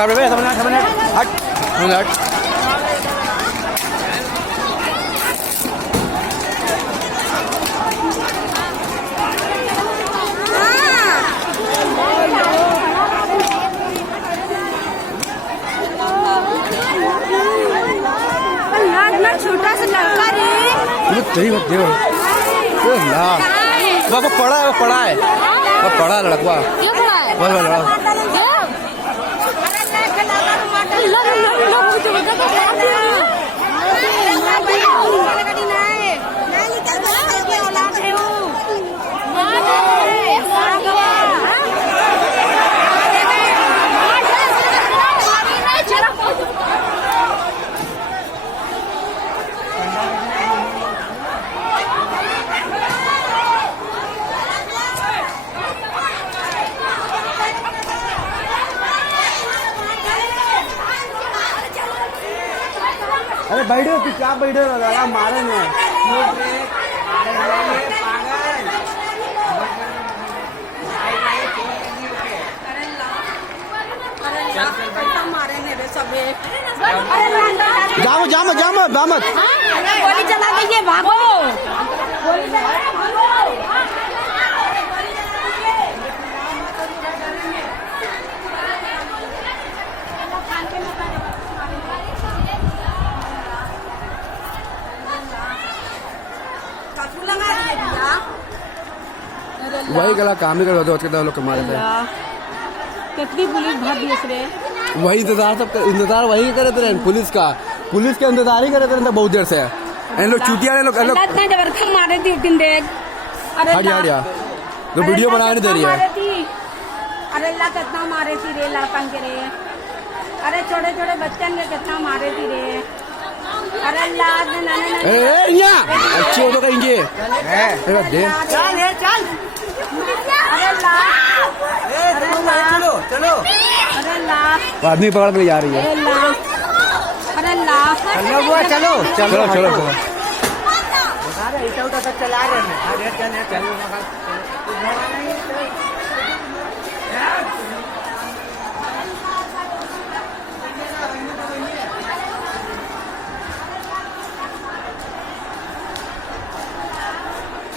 अबे सामने हट हट। छोटा सा लड़का रे तेरी बात देखो वो पड़ा है वो पड़ा है लड़का बहुत बड़ा अरे बैठो तू क्या बैठो लगा मारे ने जामो जामो जामो बामत गोली चला के ये भागो वही गला काम ही करवा दो उसके लोग मारे थे कितनी पुलिस भागी इसरे वही इंतजार सब इंतजार वही करे थे पुलिस के इंतजार ही करे थे बहुत देर से इन लोग चूतिया ने लोग इतना जबरदस्त मारे थी दिन देख अरे हट तो वीडियो बनाने दे रही है अरे अल्लाह कितना मारे थी रे लड़कन के रे अरे छोटे छोटे बच्चन के कितना मारे थी रे अरे अल्लाह अच्छे हो तो कहेंगे चल चलो चलो अरे अल्लाह आदमी पकड़ के जा रही है अरे अल्लाह चलो चलो चलो चला रहे हैं